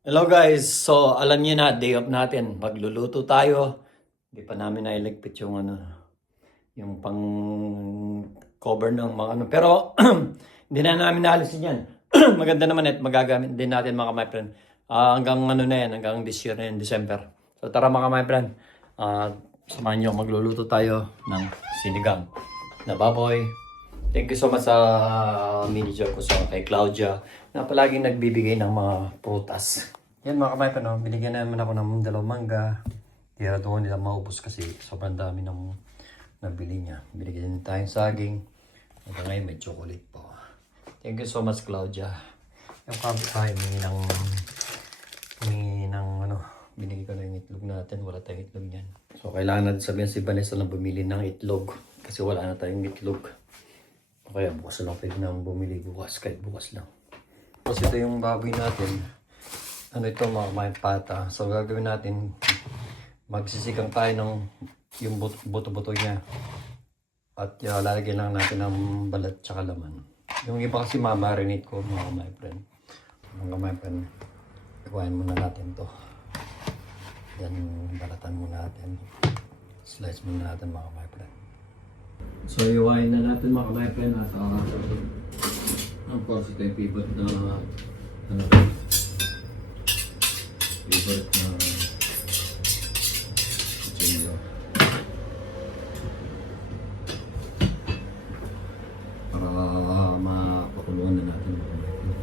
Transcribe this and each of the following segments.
Hello guys, so alam niyo na, day off natin. Magluluto tayo. Hindi pa namin nailigpit yung yung pang cover ng mga ano. Pero hindi na namin naalisin yan. Maganda naman at magagamit din natin mga my friend. Hanggang ano na yan, hanggang this year na yan, December. So tara mga my friend, samahan niyo, magluluto tayo ng sinigang na baboy. Thank you so much sa manager ko sa kay Claudia na palaging nagbibigay ng mga prutas. Yan mga kamay pa, no? Binigyan naman ako ng dalawang mangga. Kaya doon nila maubos kasi sobrang dami ng nabili niya. Binigyan din tayong saging. Hanggang ngayon may chocolate po. Thank you so much Claudia. Yung kapitbahay, binigay ko na yung itlog natin. Wala tayong itlog niyan. So kailangan natin sabihin si Vanessa na bumili ng itlog. Kasi wala na tayong itlog. Kaya bukas na lang pwede naman bumili bukas, kahit bukas lang. Tapos ito yung baboy natin. Ano ito mga may pata. So gagawin natin, magsisikang tayo ng yung buto-buto niya. At lalagyan lang natin ng balat tsaka laman. Yung iba kasi mamarinate ko mga my friend. Mga my friend, ikuhain muna natin to. Yan yung balatan muna natin. Slice muna natin mga my friend. So, iwain na natin mga my friend at of course, ito yung favorite na kutsilyo para mapakuluan na natin mga my friend.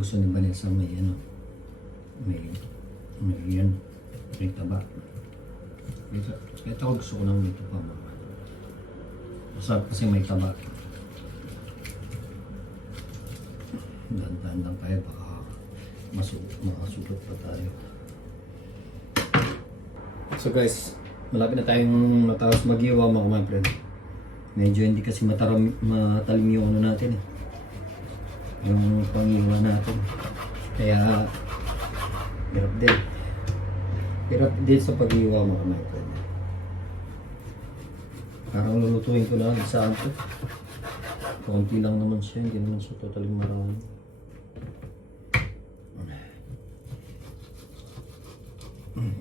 Gusto ni Vanessa may taba. Ito gusto ko lang dito pa mga. Masarap kasi may taba. Dahan-dahan lang tayo baka makasutot pa tayo. So guys, malapit na tayong matapos mag-iwa mga friend. Medyo hindi kasi matalim yung ano natin eh. Yung pangiwa natin. Kaya hirap din sa pag-iwa mga my friend. Parang lulutuin ko lang saan to. Kaunti lang naman siya, hindi naman siya totally marami.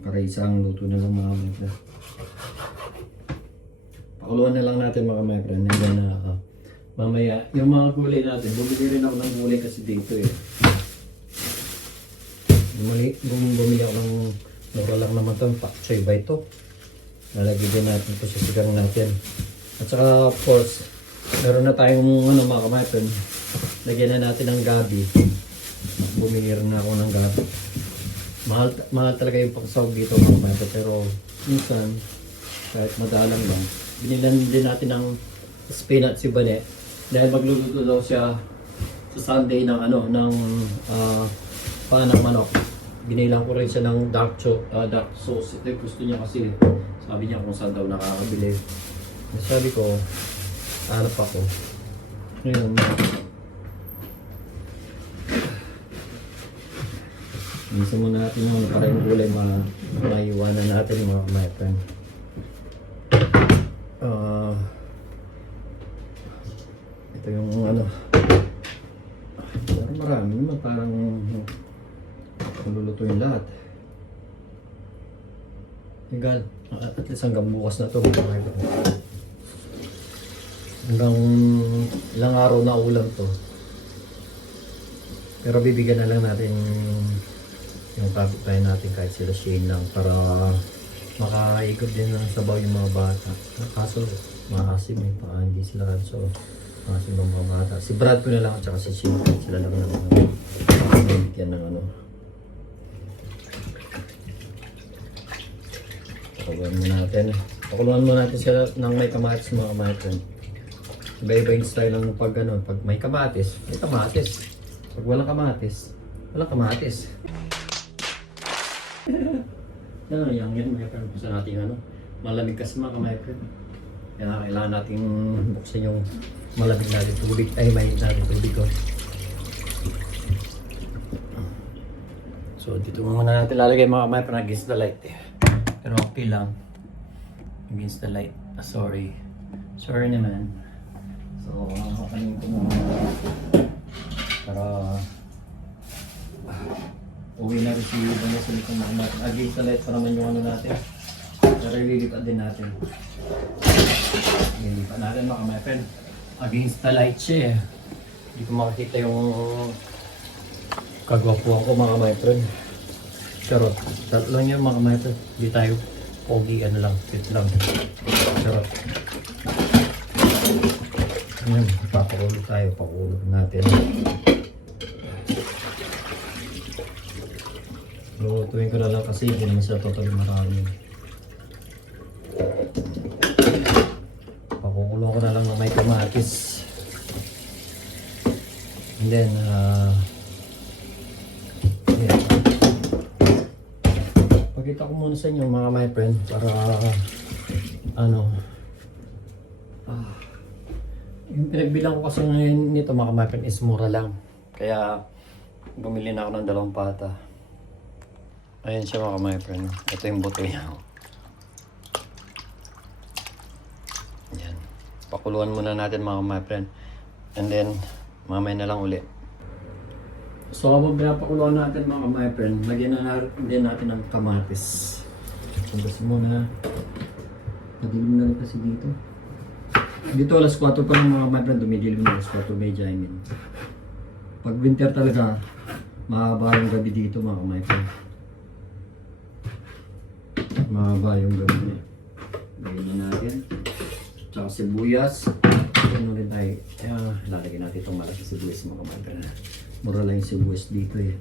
Para isang luto na lang mga my friend. Pakuluan na lang natin mga my friend. Hanggang na mamaya, yung mga gulay natin, bumili rin ako ng gulay kasi dito eh. Bumili ako ng nabalang naman ito, pak choy ba ito? Nalagay din natin ito sa sigang natin. At saka of course, meron na tayong mga kamaton. Lagyan na natin ng gabi. Bumili rin ako ng gabi. Mahal talaga yung paksawag dito mga kamaton. Pero minsan, kahit madalang lang, binilan din natin ng spinach si Bane. Dahil magluluto daw siya sa Sunday ng panang manok. Binilang ko rin siya ng dark sauce. Ito gusto niya kasi sabi niya kung saan daw nakakabili. Sabi ko, hanap ako. Ngayon, minsan muna natin yung para yung gulay maiwanan natin mga my friend. Ito yung marami naman parang lulutuin lahat. Hanggang at least hanggang bukas na ito. Hanggang ilang araw na ulam to. Pero bibigyan na lang natin yung kapitbahay natin kahit sila Shane lang para makaikot din ng sabaw yung mga bata. Kaso maasim eh, baka hindi sila kanso. Maasim ng mga bata. Si Brad ko na lang at saka si Shane, sila lang naman bibigyan ng Pakuluan mo natin sila ng may kamatis mga kamatis. Iba-iba yung style ng pag may kamatis, may kamatis. Pag walang kamatis, walang kamatis. Yan may friend. Gusto natin malamig kasi mga kamatis. Kaya kailangan natin buksan yung malamig natin tubig, ay mainit natin tubig ko. So dito muna natin lalagay mga kamay para against the light eh. Pero okay lang. Against the light. Sorry. Sorry naman. So kakapanin ko muna para uwi na rin si Vanessa ulit kung mga against the light pa naman yung ano natin. Pero ililipat din natin. Ililipat natin mga kamay friend. Against the light siya eh. Hindi ko makikita yung kagwapuan ko mga my friend. Charot. Tatlo niya mga my friend. Hindi tayo pogi ano lang. Fit lang. Charot. Ayan. Papakulog tayo. Pakulog natin. Lutuin ko na lang kasi hindi naman siya totally marami. Pakukulong ko na lang ng may kamatis. And then, yeah. Pakita ko muna sa inyo mga my friend para yung pinagbilang ko kasi ngayon nito mga my friend is mura lang. Kaya bumili na ako ng 2 pata. Ayan siya mga my friend. Ito yung buto niya. Yan. Pakuluan muna natin mga my friend. And then, mamaya na lang uli. So habang pinapakuluan natin mga my friend, lagyan na din natin ng kamatis. Pagkas muna. Padilim na rin kasi dito. Dito alas 4 pa ng mga my friend, dumidilim na alas 4 medya I mean. Pag winter talaga, mahaba yung gabi dito mga my friend. Mahaba yung gabi. Lagyan na natin. Tsaka sibuyas. Ano rin tayo. Lalagyan natin itong malaki sibuyas mga kamay. Mura lang yung sibuyas dito eh.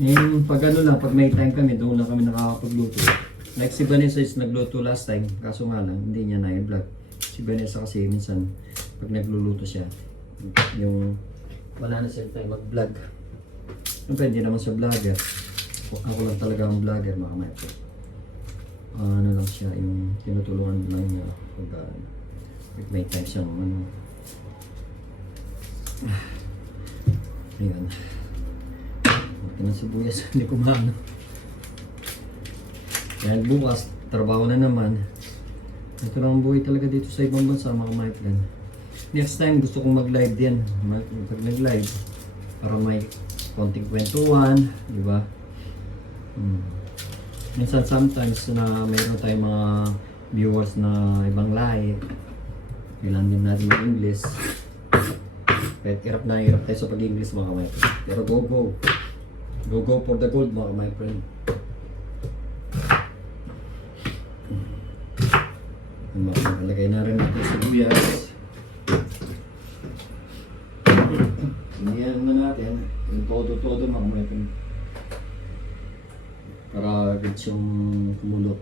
Ngayon pag ano lang, pag may time kami, doon lang kami nakakapagluto. Like si Vanessa is nagluto last time, kaso nga lang, hindi niya na-vlog. Si Vanessa kasi minsan, pag nagluluto siya, yung wala na siya time mag-vlog. Siyempre hindi naman siya vlogger. Ako lang talaga ang vlogger mga kamay. Ano lang siya, yung tinutulungan lang niya pag may time siya ano. Ayan. Ito na sibuyas, hindi ko maano. Yan bukas, trabaho na naman. Ito lang ang buhay talaga dito sa ibang bansa mga my friend. Next time gusto kong mag-live din. Pag nag-live, para may konting kwentuhan, di ba? Minsan sometimes na mayroon tayong mga viewers na ibang lahi, bilang din natin yung English. Kahit hirap tayo sa pag-English mga my friend. Pero go for the gold mga my friend. Makalagay na rin natin sa sibuyas. Hinihan na natin yung todo mga my friend. Para agad siyang kumulot.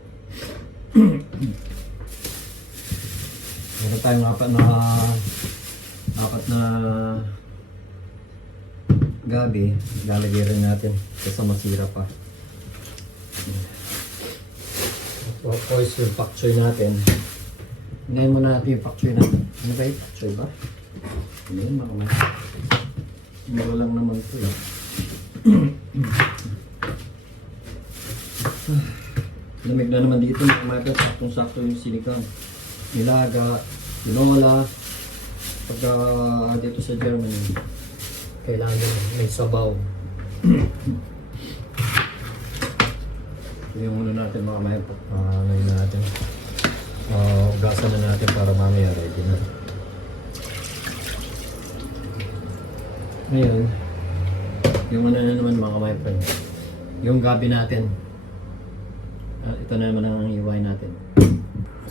Meron tayong apat na gabi. Lalagay rin natin kasi masira pa. Of course, yung pak choy natin. Hinayin muna natin yung pak choy natin. Ano ba yung pak choy ba? Ano yun mga kamay? Mura lang naman ito eh. Lamig na naman dito mga kamay. Saktong-sakto yung sinigang. Nilaga, tinola. Pagka dito sa Germany, kailangan din may sabaw. Yung ano natin mga kamay. Ngayon natin. Ugasan na natin para mamaya ready na. Ngayon, yung ano na naman mga kamay friend. Yung gabi natin. Ito na naman ang iway natin.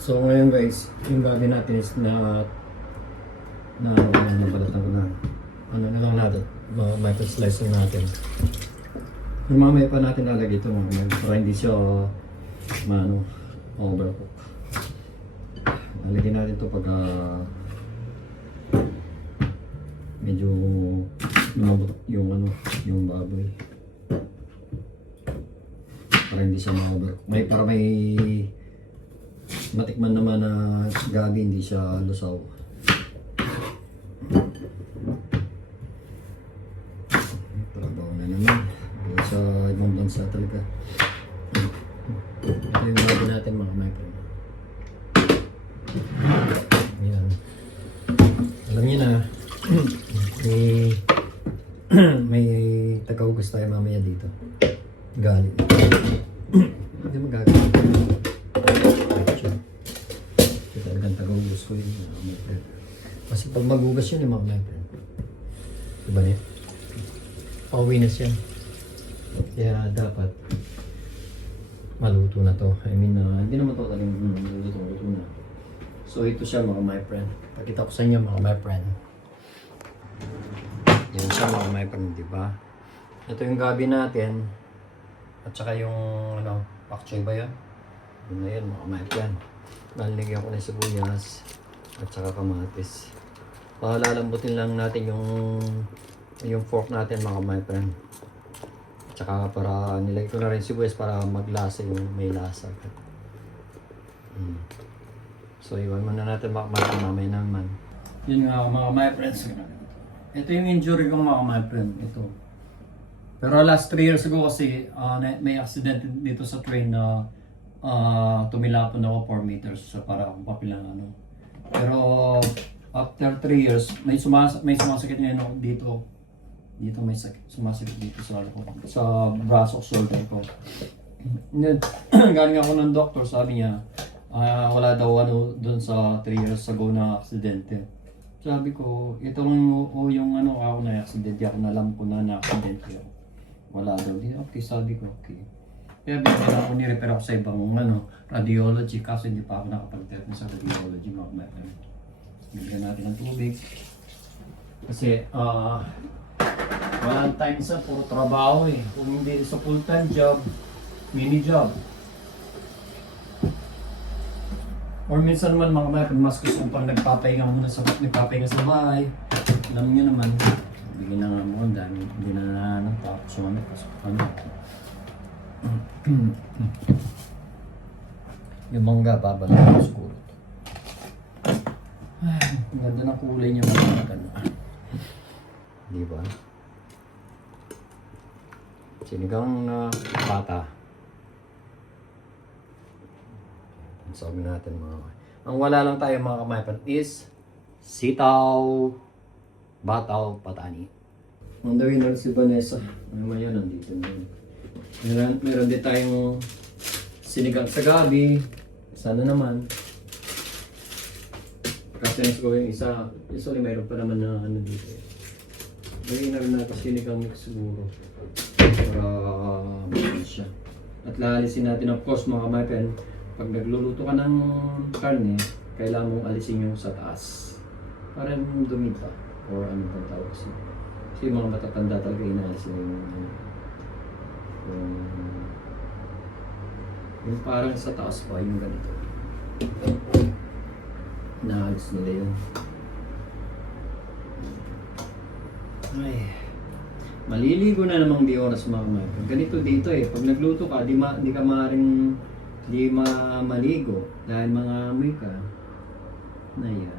So ngayon guys, yung gabi natin is balatan ko na. Ano na lang natin, micro slice natin. Yung mamaya pa natin lalagay ito mga kamay para hindi siya overcook. Lalagyan natin ito pag medyo lumabot yung yung baboy. Para hindi siya ma-overcook. Para may matikman naman na gabi, hindi siya lusaw. Trabaho na naman. Hindi sa ibang bansa talaga. Ito yung gabi natin mga my friend. Ayan. Alam niyo na, may, may tagaugas tayo mamaya dito. Galing. Hindi magagalit. Ito talagang tagaugas ko yun. My friend. Kasi pag magugas yun yung mga my friend. Diba niya? Pauwi na siya. Kaya dapat maluto na to. I mean, hindi naman to talagang luto na. So ito siya mga my friend. Pakita ko sa inyo mga my friend. Yan siya mga my friend, di ba? Ito yung gabi natin. At saka yung pak choy ba yun? Yun na yun mga my friend. Naligyan ko ng sibuyas at saka kamatis. Palalambutin lang natin yung fork natin mga my friend. At saka para nilagay ko na rin sibuyas para maglasa yung may lasa. So iwan muna natin mga my friend, mamaya naman. Yun nga mga my friends. Ito yung injury ko mga my friend. Ito. Pero last 3 years ago kasi may accident dito sa train na tumilapon ako 4 meters so para akong papilang Pero after 3 years, may sumasakit ngayon ako dito. Dito may sumasakit dito sa braso o shoulder ko. Galing ako ng doctor, sabi niya, wala daw doon sa 3 years ago na aksidente. Sabi ko, ito lang yung ako na aksidente, ako nalam ko na aksidente ako. Wala daw. Okay, sabi ko, okay. Kaya bigyan ako ni-refer ako sa ibang radiology kasi hindi pa ako nakapag-therapy sa radiology mga meron. Bigyan natin ng tubig. Kasi walang time sa puro trabaho eh. Kung hindi sa full-time job, mini job. Or minsan naman mga meron, mas gusto pang nagpapahinga muna sa bahay. Alam niyo naman, bigyan na nga mo, dahil hindi na nananap so yung mangga, babalik ko siguro. Ang ganda ng kulay niya mga gano'n. Di ba? Sinigang na bata. Ang sabi natin mga. Ang wala lang tayo mga kamaypan is sitaw, bataw, patani. Ang dawin na si Vanessa. Ano man yun, nandito na yun. Meron din tayong sinigang sa gabi. Sana naman. Kasi ko yung isa. Usually mayroon pa naman na dito. Lagyan na rin natin sinigang mix siguro. Para maganda siya. At lalisin natin of course mga kamayan. Pag nagluluto ka ng karne, kailangan mong alisin yung sa taas. Para dumita. Or ano bang tawag siya. Kasi yung mga matatanda talaga inaalis na yung parang sa taas pa, yung ganito. Inaalis nila yun. Ay, maliligo na namang di oras mga kamayan. Ganito dito eh, pag nagluto ka, di ka maaaring maligo dahil mga amoy ka. Naya.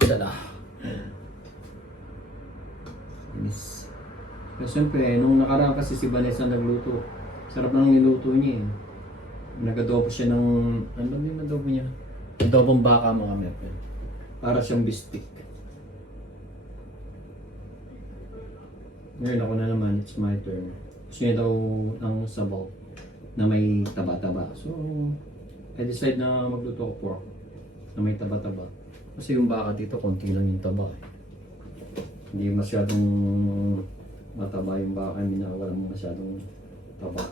Tada. Inis. Pero siyempre, nung nakaraan kasi si Vanessa nagluto. Sarap nang niluto niya eh. Nag-adobo siya ng, ano yung adobo niya? Adobong baka mga mepe. Para siyang bistik. Ngayon ako na naman, it's my turn. Gusto niya daw ng sabaw na may taba-taba. So, I decide na magluto ako pork na may taba-taba. Kasi yung baka dito, konti lang yung taba. Hindi masyadong mataba yung baka, hindi na walang masyadong taba.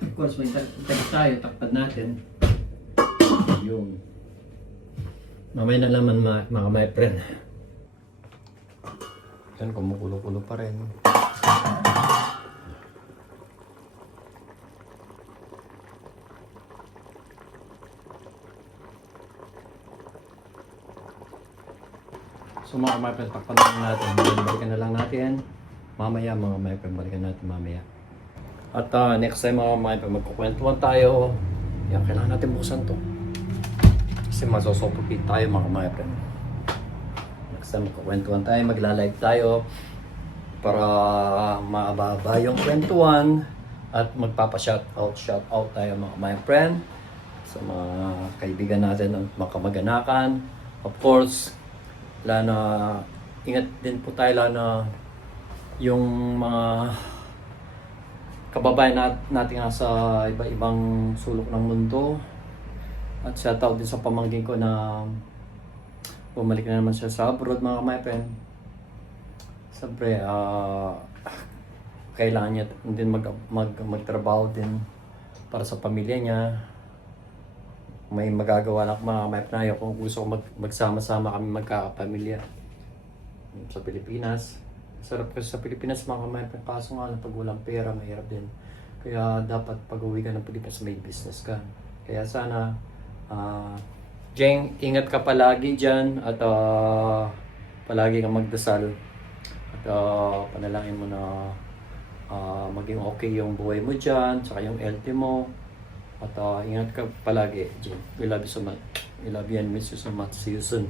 Of course, may tagis tayo, takpad natin. Yung mamaya na laman mga my friend. Yan, kumukulo-kulo pa rin. So mga my friend, takpan na natin. Balikan na lang natin. mamaya mga my friend, balikan natin mamaya. At next time mga my friend, magkukwentuhan tayo. Yan, kailangan natin buksan to. Kasi masosopopit tayo mga my friend. Next time magkukwentuhan tayo, magla-live tayo. Para maababa yung kwentuhan. At magpapa-shout out tayo mga my friend. Sa mga kaibigan natin at mga kamag-anakan. Of course, ingat din po tayo yung mga kababayan natin sa iba-ibang sulok ng mundo. At shoutout din sa pamangkin ko na bumalik na naman siya sa abroad mga my friend. Siyempre, kailangan niya din magtrabaho din para sa pamilya niya. May magagawa lang mga my friend kung gusto ko magsama-sama kami magkakapamilya sa Pilipinas. Sarap kasi sa Pilipinas mga my friend, kaso nga pag walang pera mahirap din. Kaya dapat pag uwi ka ng Pilipinas may business ka. Kaya sana Jeng, ingat ka palagi dyan at palagi kang magdasal at panalangin mo na maging okay yung buhay mo dyan, saka yung health mo. At ingat ka palagi, Jeng. We love you so much. We love you and miss you so much. See you soon.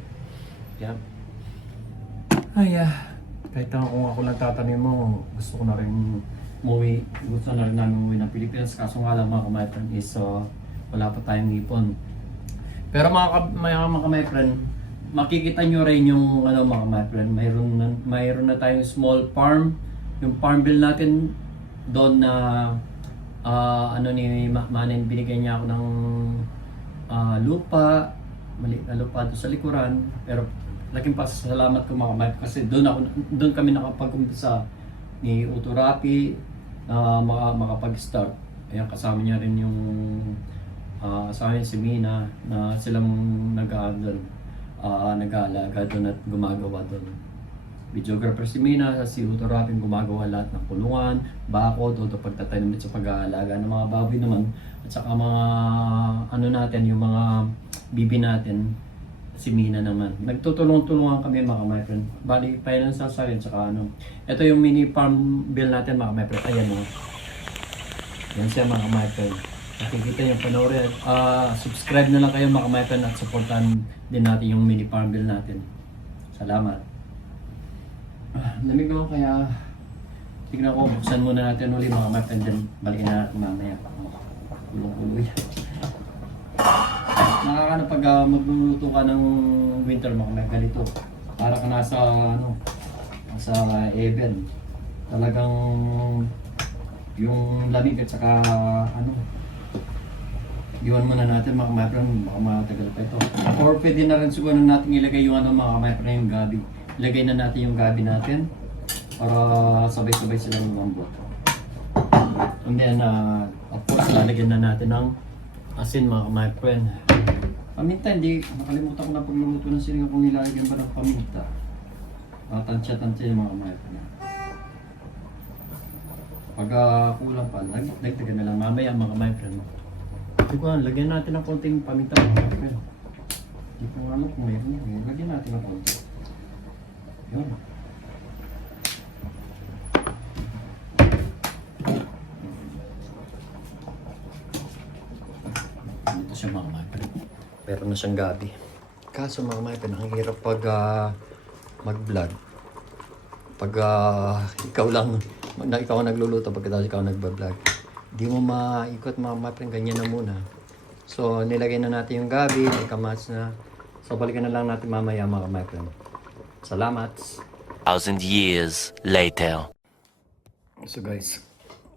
Yeah. Kahit kung ako lang tatanin mo, gusto ko na rin umuwi. Gusto na rin namin umuwi ng Pilipinas. Kaso nga lang mga my friend is wala pa tayong ipon. Pero mga my friend, makikita nyo rin yung mga my friend, mayroon na tayong small farm. Yung farm bill natin doon na ni Manin, binigyan niya ako ng lupa, maliit na lupa doon sa likuran. Pero laking pasasalamat ko mga my friend kasi doon kami nakapag-umpisa ni Uturapi makapag-start. Ayan, kasama niya rin yung sa amin si Mina na silang nag-aalaga doon at gumagawa doon. Videographer si Mina, si Utorapin gumagawa lahat ng kulungan, bako, todo pagtatanim sa pag-aalaga ng mga baboy naman at saka mga natin, yung mga bibi natin, si Mina naman. Nagtutulong-tulungan kami mga my friend. Bali, finance sa rin, saka Ito yung mini farm bill natin mga my friend. Ayan o. Yan siya mga my friend. Nakikita nyo, panoorin. Subscribe na lang kayo mga my friend at supportan din natin yung mini farm bill natin. Salamat. Lamig ako kaya tignan ko, buksan muna natin ulit mga my friend. Then balikin na natin mamaya. Kulong-kuloy. Nakakano pag magluluto ka ng winter mga may ganito. Para ka nasa nasa Eben. Talagang yung lamig at saka iwan muna natin mga my friend, baka matagal pa ito. Or pwede na rin siguro natin ilagay yung mga my friend, yung gabi. Ilagay na natin yung gabi natin para sabay-sabay silang lumambot. And then of course lalagyan na natin ng asin mga my friend. Paminta, nakalimutan ko na pagluluto ng siling kung nilalagyan ba ng paminta. Tansya-tansya yung mga my friend. Pag kulang pa, dagdagan na lang mamaya mga my friend. Hindi ko lagyan natin ng konting paminta mga my friend. Hindi ko alam kung mayroon. Lagyan natin ng konti. Yun. Dito siya mga my friend. Meron na siyang gabi. Kaso mga my friend, ang hirap pag mag-vlog. Pag ikaw ang nagluluto, pagkatapos ikaw nagbablog. Di mo maikot mga my friend, ganyan na muna. So nilagay na natin yung gabi, may kamas na. So balikan na lang natin mamaya mga my friend. Salamat. 1,000 years later. So guys,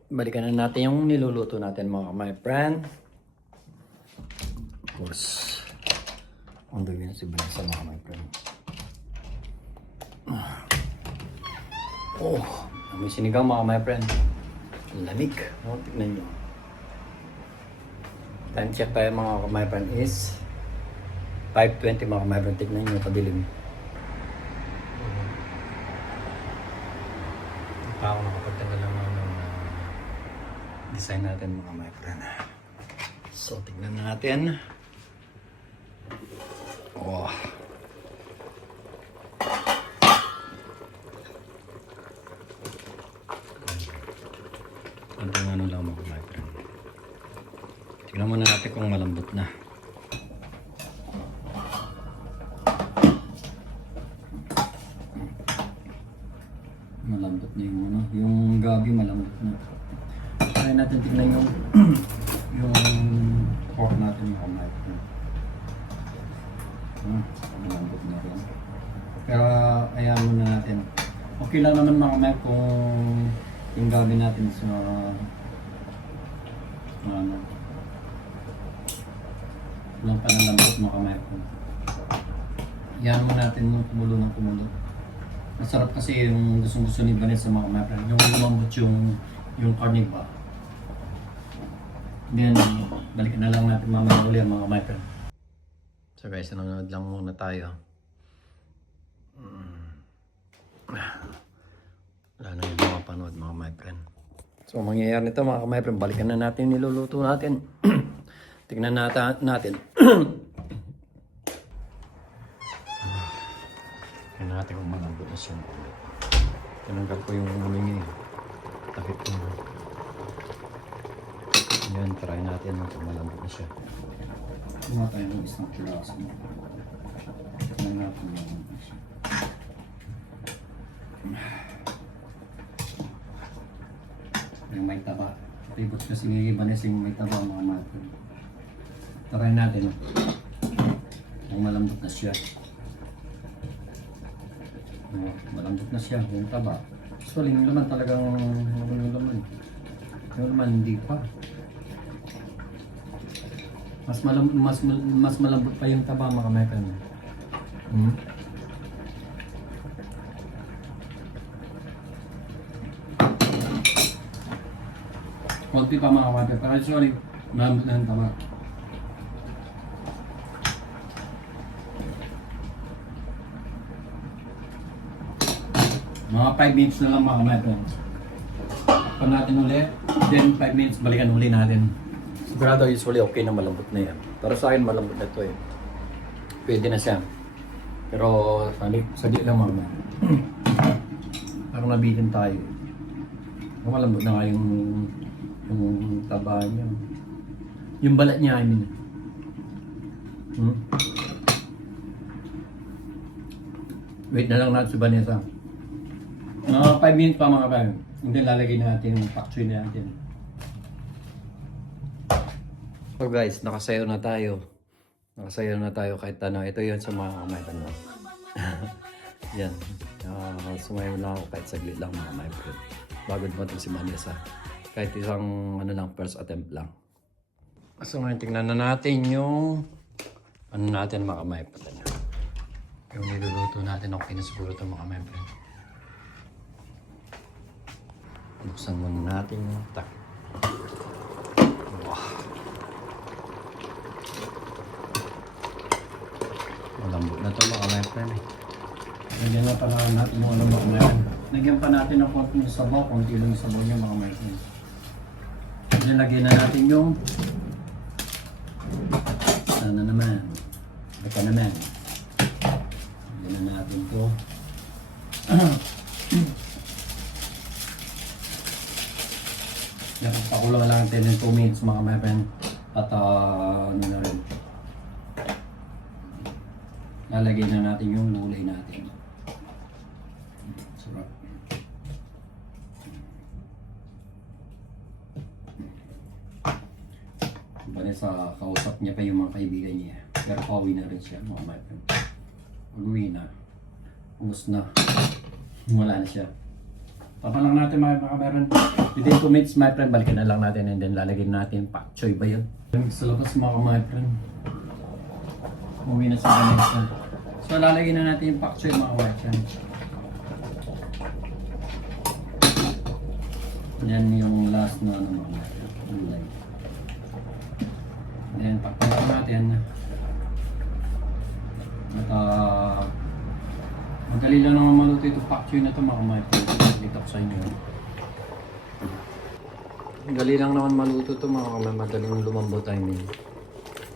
balikan na natin yung niluluto natin mga my friend. Of course, ang gawin na si Vanessa mga my friend. Oh, may sinigang mga my friend. Lamig. Oh, tignan nyo. Time check tayo mga my friend is 5:20 mga my friend. Tignan nyo, kadilim. Ako nakapagtanggal lang ng design natin mga my friend. So, tignan natin. Oh. natin kung malambot na. Malambot na yung ano, yung gabi malambot na. Kaya natin tingnan yung yung pork natin mga micro. Malambot na rin. Pero ayaw muna natin. Okay lang naman mga micro kung yung gabi natin sa ano, walang panalambot mga micro. Yan mo natin yung kumulo ng kumulo. Masarap kasi yung gusto ni Vanessa mga micro. Yung lumambot yung carniva. Then, balikan na lang natin mamaya uli ang mga micro. So guys, nanonood lang muna tayo. Wala na yung mga panood mga my friend. So mangyayari nito mga my friend, balikan na natin niluluto natin. Tignan natin. Tignan natin kung malambot na siya. Tinanggal ko yung ulo niya eh. Takip ko na. Yan, try natin kung malambot na siya. Kuha tayo ng isang kiraso. Tignan natin yung siya. Yung may taba. Favorite kasi ng Vanessa yung may taba mga natin. Try natin. Kung malambot na siya. Malambot na siya. Yung taba. Actually, yung laman talagang yung laman. Yung laman hindi pa. Mas malambot pa yung taba mga mekan. Konti pa mga kapatid. Pero sorry, malambot na yung taba. Mga 5 minutes na lang mga kapatid. Takpan natin ulit. Then 5 minutes balikan uli natin. Sigurado usually okay na malambot na yan. Para sa akin malambot na ito eh. Pwede na siya. Pero saglit lang mga kapatid. Parang nabitin tayo. Malambot na nga yung taba niya. Yung balat niya, I mean. Wait na lang natin si Vanessa. Mga 5 minutes pa mga kapatid. Hindi lalagay natin yung pak choy natin. So guys, nakasayaw na tayo. Nakasayaw na tayo kahit ano. Ito yun sa mga kamay. Yan. Sumayaw lang ako kahit saglit lang mga my friend. Bago dumating si Vanessa. Kahit isang ano lang, first attempt lang. So ngayon tingnan na natin yung ano natin mga my friend. Yung niluluto natin, okay na siguro ito mga my friend. Buksan muna natin yung tak. Wow. Malambot na ito mga my friend eh. Nagyan na pala natin yung ano mga my friend. Nagyan pa natin ng konti ng sabaw, konti lang yung sabaw niya mga my friend. Nilagyan na natin yung sana naman. Baka naman. Lagyan na natin ito. Pakulang lang natin ng 2 minutes mga my friend. At ano na rin. Lalagyan na natin yung gulay natin. Sarap. Vanessa, kausap niya pa yung mga kaibigan niya. Pero pauwi na rin siya mga my friend. Uwi na. Ubus na. Wala na siya. Papalang natin mga kapatid. Within 2 minutes my friend, balikan na lang natin and then lalagyan natin pak choy ba yun? Sa labas mga my friend. Uwi na sa Vanessa. So lalagyan na natin yung pak choy mga my friend. Yan yung last na ano mga my friend. Then pagpapalak natin. At madali lang naman maluto ito pak choy na ito mga my friend. Dito ko sa inyo. Dali lang naman maluto ito mga kamay, madaling lumambot I mean.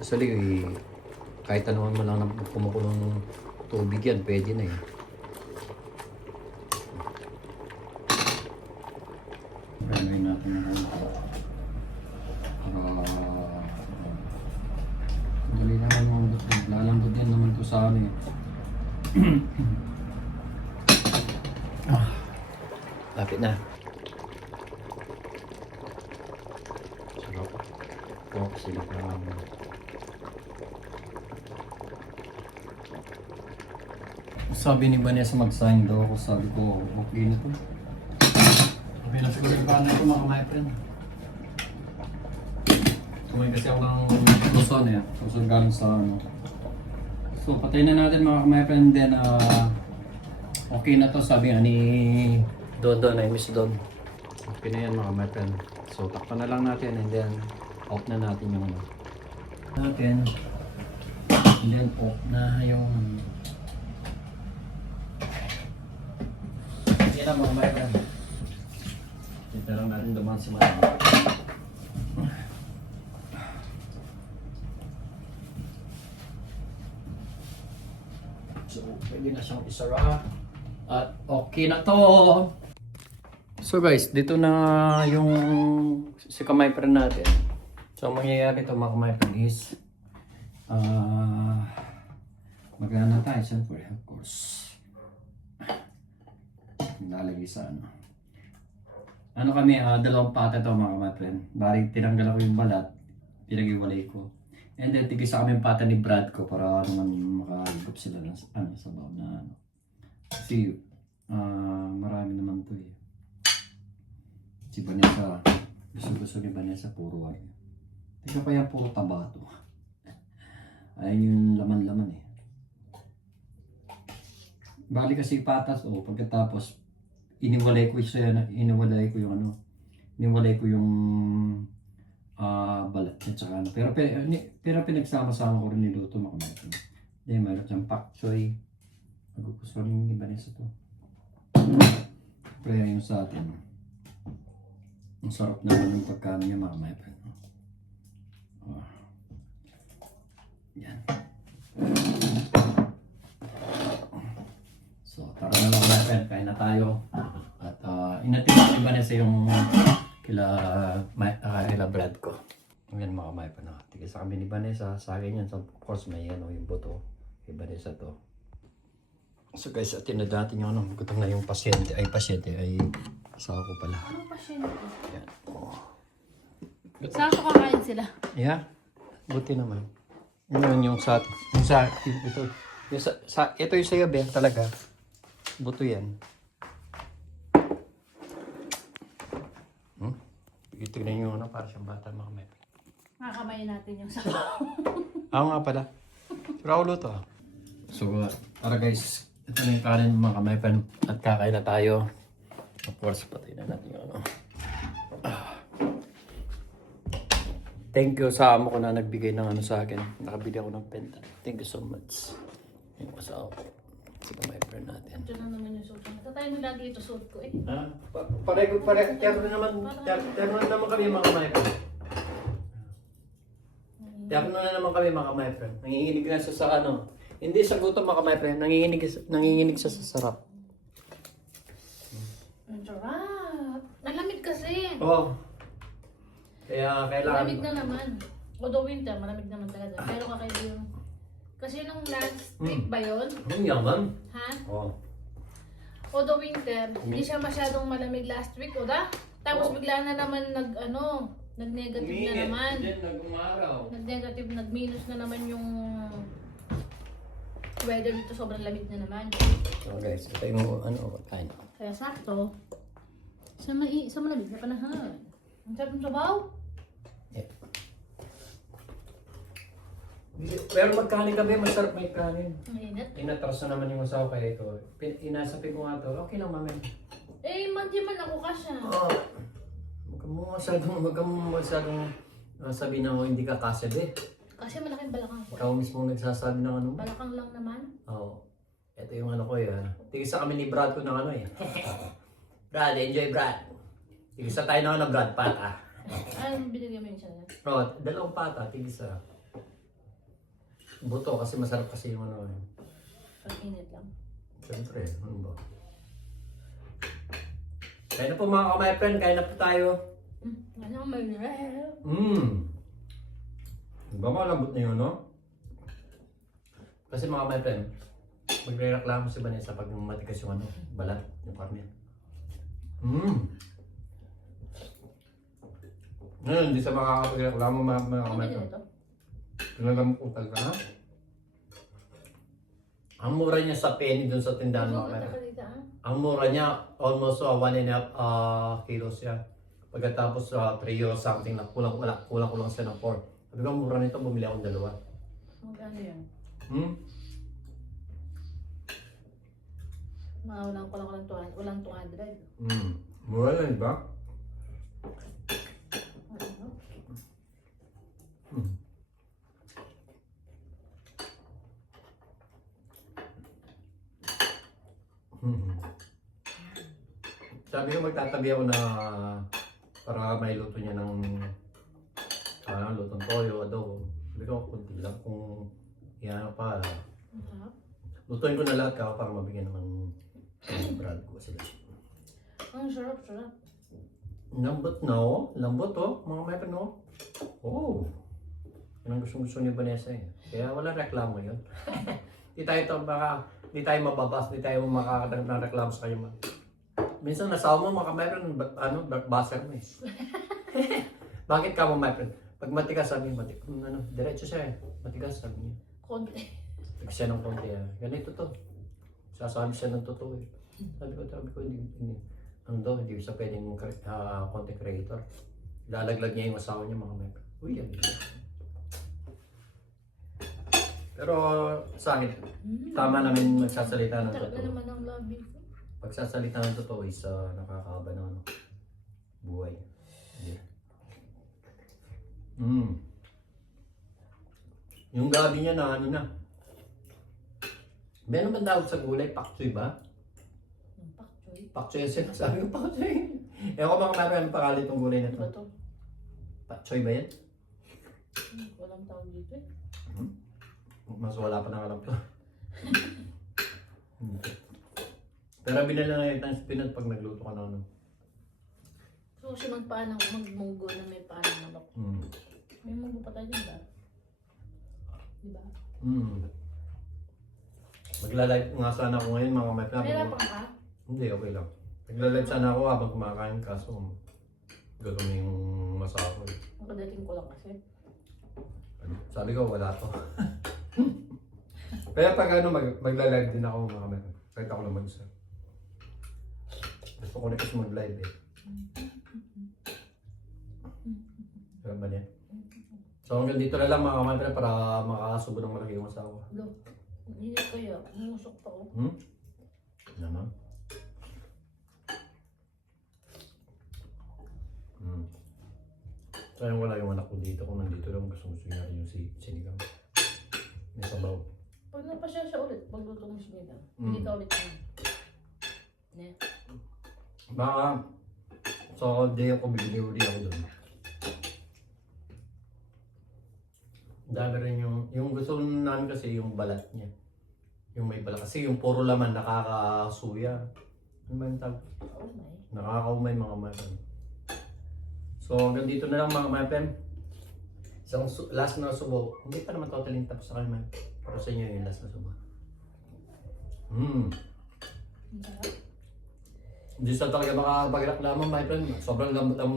Actually, kahit ano mo lang na kumukulong tubig yan, pwede na eh. Pwede natin na Lalambot din naman to sa ano eh. Lapit na. Sarap. Pork sila pa naman. Sabi ni Vanessa mag-sign daw ako. Sabi ko, okay na to. Sabi na siguro yung paano ito mga my friend. Tumayin kasi ako ng Luzon eh. Luzon galing sa ano. So patay na natin mga my friend. Then okay na to sabi nga ni Don, I miss Don. Okay na yan mga my friend. So takpan na lang natin and then off na natin yung ano. Natin. And then off na yung yan na mga my friend. Dito lang natin dumaan si Mama. So, pwede na siyang isara. At okay na to. So guys, dito na yung si kamay friend natin. So, ang mangyayari ito mga kamay friend is magana tayo siyempre, of course. Nalagay sa ano. Ano kami, dalawang pata to mga kamay friend. Bari tinanggal ako yung balat, pinag-iwalay ko. And then tigisa kami yung pata ni Brad ko para naman makahigop sila ng ano, sa baw na ano. Kasi marami naman to eh. Si Vanessa, gusto ni Vanessa puro ano. Tika pa yan puro taba to. Ayun yung laman-laman eh. Bali kasi patas pagkatapos iniwalay ko yung balat at saka ano. Pero pinagsama-sama ko rin niluto mga kamay. Then mayroon siyang pak choy. Nagugusto rin yung iba nisa to. Pero yung sa atin. Ang sarap naman yung pagkain niya mga kamay. Yan. So tara na lang mga friend. Kain na tayo. At inatin natin ba nisa yung kila Brad ko. Yan mga kamay pa na. Tigil sa kami ni Vanessa. Sa akin yan. So, of course may yung buto. Kay Vanessa to. So guys, atin na natin yung ano. Gutom na yung pasyente. Ay asawa ko pala. Anong pasyente? Yan. Saan ko kakain sila? Yeah. Buti naman. Yun yung sa atin. Yung sa ito. Yung ito yung sa'yo, Ben. Talaga. Buto yan. Tignan nyo ano, para siyang bata mga kamay. Nakakamayin natin yung sabaw. Ako nga pala. Raulo to. So, tara guys. Ito na yung kanin mga kamay at kakain na tayo. Of course, patay na natin yung ano. Thank you sa amo ko na nagbigay ng ano sa akin. Nakabili ako ng penta. Thank you so much. Yung asawa ko. Si kamay friend natin. Ito na naman yung suot. Tatay mo lagi ito suot ko eh. Ha? Pare, tiyaro na naman kami mga kamay friend. Tiyaro na naman kami mga kamay friend. Nanginginig na siya sa ano. Hindi sa gutom mga kamay friend. Nanginginig siya sa sarap. Ang sarap. Malamig kasi. Oo. Kaya kailangan... Malamig na naman. Although winter, malamig naman talaga. Pero kakaiba yung... Kasi nung last week ba yun? Ang yaman. Ha? Oo. Although winter, hindi siya masyadong malamig last week, o da? Tapos bigla na naman nag-negative na naman. Nag-umaraw. Nag-negative, nag-minus na naman yung weather dito. Sobrang lamig na naman. So guys, ito yung ano, kain. Kaya sakto. Sa malamig na panahon. Ang sarap ng sabaw. Yeah. Pero magkanin kami, masarap may kanin. Ang init. Inatras na naman yung asawa kaya ito. Inasabi ko nga ito, okay lang mami. Eh, di man ako kasya. Oo. Huwag ka mo masyadong sabi na hindi ka kasya eh. Kasi malaking balakang ko. Ikaw mismo nagsasabi ng ano. Balakang lang naman. Oo. Ito yung ano ko yan. Tigisa kami ni Brad ko ng ano eh. Brad, enjoy Brad. Tigisa tayo ng ano Brad, pata. Ay, binigyan mo yung isa niya. Oo, dalawang pata, tigisa. Buto kasi masarap kasi yung ano eh. Pag init lang. Siyempre, ano ba? Kaya na po mga kamay friend, kaya na po tayo. Ano may rel? Ba malambot na yun, no? Kasi mga my friend, magre-reklamo si Vanessa pag matigas yung balat, yung karne. Ngayon, hindi sa makakapagreklamo mga Ano my din friend. ito? Tinagam ko talaga, ha? Ang mura niya sa penny dun sa tindahan mga my friend. Ang mura niya, almost 1.5 kilos siya. Pagkatapos 3 euros something na kulang lang siya ng 4. Sabi ko, ang mura nito, bumili akong dalawa. Magkano yan? Walang 200. Mura lang, di ba? Ano? Sabi ko magtatabi ako na para may luto niya ng lutong toyo, adobo. Sabi ko kunti lang kung yan pa. Ang sarap. Lutuin ko na lahat ka para mabigyan naman ng brad ko sila. Ang sarap. Lambot na oh. Lambot oh. Mga may pano. Oh. Yan ang gusto ni Vanessa eh. Kaya wala reklamo yun. Di tayo mababas, di tayo makakadang ng reklamo sa kayo. Minsan nasawa mo mga mayroon, backbuzzer mo eh. Bakit ka mo my friend? Pag matigas sabi niya, diretso siya eh. Matigas sabi niya. Konti. Tigas siya ng konti ah. Ganito to. Sasabi siya ng totoo eh. Sabi ko, hindi siya pwedeng content creator. Lalaglag niya yung asawa niya mga may. Uy, yan. Pero sa akin, tama namin magsasalita ng Sarap na totoo. naman ang labi ko. Pagsasalita ng totoo is nakakaba ng buhay. Yeah. Yung gabi niya na na. Meron ba tawag sa gulay? Pakchoy ba? Ang pakchoy. Pakchoy ang sinasabi ko, pakchoy. Ewan ko mga meron ang pangalan itong gulay na Ano ba ito. to? Pakchoy ba yan? Walang tawag dito eh. Mas wala pa nang alam to. Pero binala na yung spinach pag nagluto ka na So siya magmunggo na may paanang manok. May munggo pa tayo dyan ba? Diba? Magla-live nga sana ako ngayon mga may Mahirapan ka? Hindi, okay lang. Magla-live sana ako habang kumakain kaso gagawin yung masa ko eh. Makadating ko lang kasi. Sabi ko wala to. Kaya pag magla-live din ako mga may kahit ako naman isa. Gusto ko na kasi mag-live eh. Kaya ba niya? So hanggang dito na lang mga kamay para makakasubo ng malaki yung asawa. Lo, hindi kaya. Umusok pa ko. Naman. Sayang wala yung anak ko dito. Kung nandito lang gusto niya rin yung sinigang. May sabaw. Pag napasya siya ulit, magluto mo siya nila. Hindi ka ulit yun. Ne? Baka sa day ako bibili uli ako doon. Dami rin yung gusto namin kasi yung balat niya. Yung may balat. Kasi yung puro laman nakakasuya. Ano ba yung tawag? Kaumay. Nakakaumay mga mapan. So hanggang dito na lang mga mapan. Isang last na subo. Hindi pa naman totally tapos sa kanya. Pero sa inyo yung last na subo. Ang sarap. Hindi sa talaga makakapagreklamo my friend. Sobrang lambot ang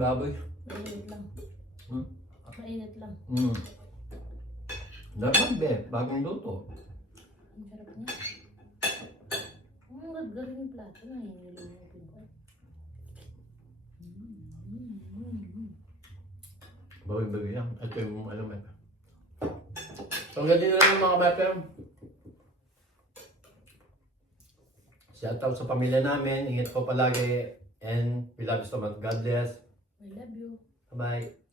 baboy. Mainit lang. Mainit lang. Dapat be, bagong luto. Ang sarap niya. Ang gagaling yung plato na hinilumupin ko. Bawi-bawi yan. Ito yung alam mo. So hanggang dito na lang mga bater. Shout out sa pamilya namin. Ingat po palagi. And we love you so much. God bless. I love you. Bye-bye.